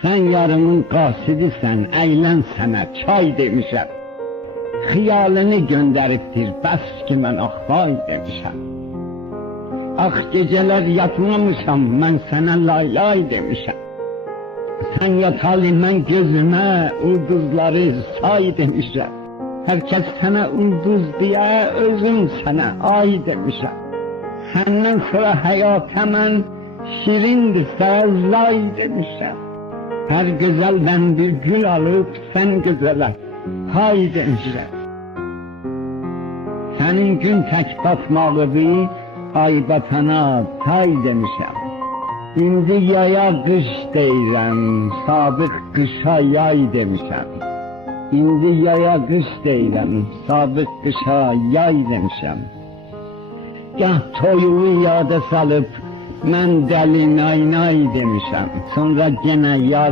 Sen yarımın qasidisən, əylən sənə çay demişəm. Xiyalını göndəribdir, bəs ki mən axbay demişəm. Ax gecələr yatmamışam, mən sənə laylay demişəm. Sen yatalı mən gözümə ulduzları say demişəm. Hər kəs sənə ulduz deyə, özüm sənə ay demişəm. Səndən sonra həyata mən şirindirsə lay demişəm. Hər gözəldən bir gül alıb sən gözələ hay demişəm. Sənin gün tək batmağıdır, ay batana tay demişəm. İndi yaya qış deyirəm, sabit qışa yay demişəm. İndi yaya qış deyirəm, sabit qışa yay demişəm. Gah toyuğu yada salıb, mən dəli nay nay demişəm. Sonra genə ya